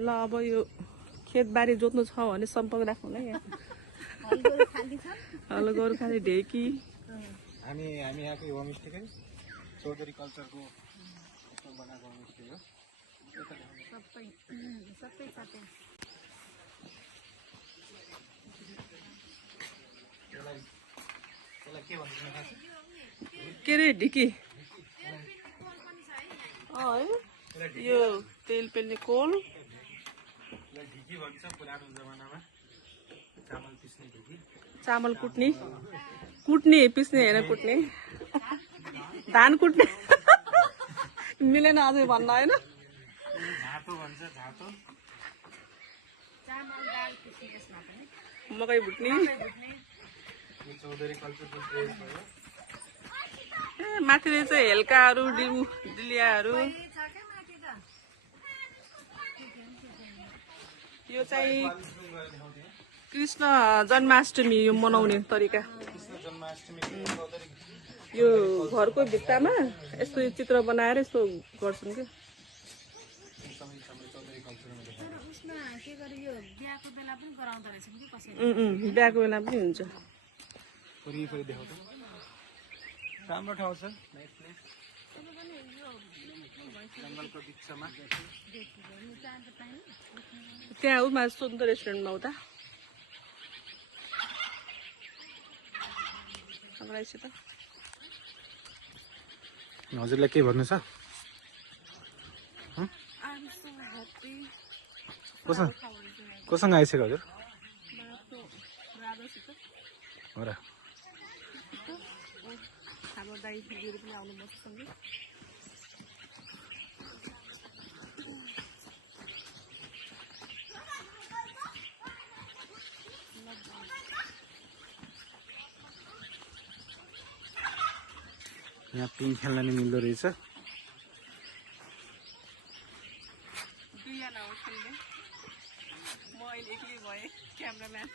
ल अब यो खेतबारी जोत्नु छ भने सम्पर्क राख्नु ल यहाँ हलो गोरु खाली ढेकी हामी यहाँकै होमस्टेकै चौधरी कल्चरको बनाएको होमस्टे हो सबै साथै त्यसलाई के भन्छ के रे ढिकी है यो तेल पेल्ने कोल ढिकी भन्छ पुरानो जमानामा चामल पिस्ने ढिकी चामल कुट्ने पिस्ने होइन कुट्ने धान कुट्ने मिलेन अझै भन्न होइन झाँतो भन्छ झाँतो चामल दाल पिस्ने यसमा पनि मकै भुट्ने यो चौधरी कल्चरको ड्रेस भयो ए माथिले चाहिँ हेल्काहरू डिलियाहरू छ क्या माथि त यो चाहिँ कृष्ण जन्माष्टमी यो मनाउने तरिका कृष्ण जन्माष्टमी चौधरी यो घरको भित्तामा यस्तो चित्र बनाएर यस्तो गर्छन् कि चौधरी कल्चरमा तर उसमा के गरे यो बिहाको बेला पनि गराउँदो रहेछ कि कसैले बिहाको बेला पनि हुन्छ वरिपरि देखाउँछ राम्रो ठाउँ छ नाइस प्लेस जङ्गलको बिचमा त्यहाँ उमा सुन्दर रेस्टुरेन्टमा उता हजुरलाई के भन्नु छ कोसँग आइसक्यो हजुर हो र हाम्रो दाइ दिदीहरू पनि आउनु मसँग यहाँ पिङ खेल्न नि मिल्दो रहेछ दुईजना हो खेल्ने म अहिले एक्लै भएँ क्यामराम्यान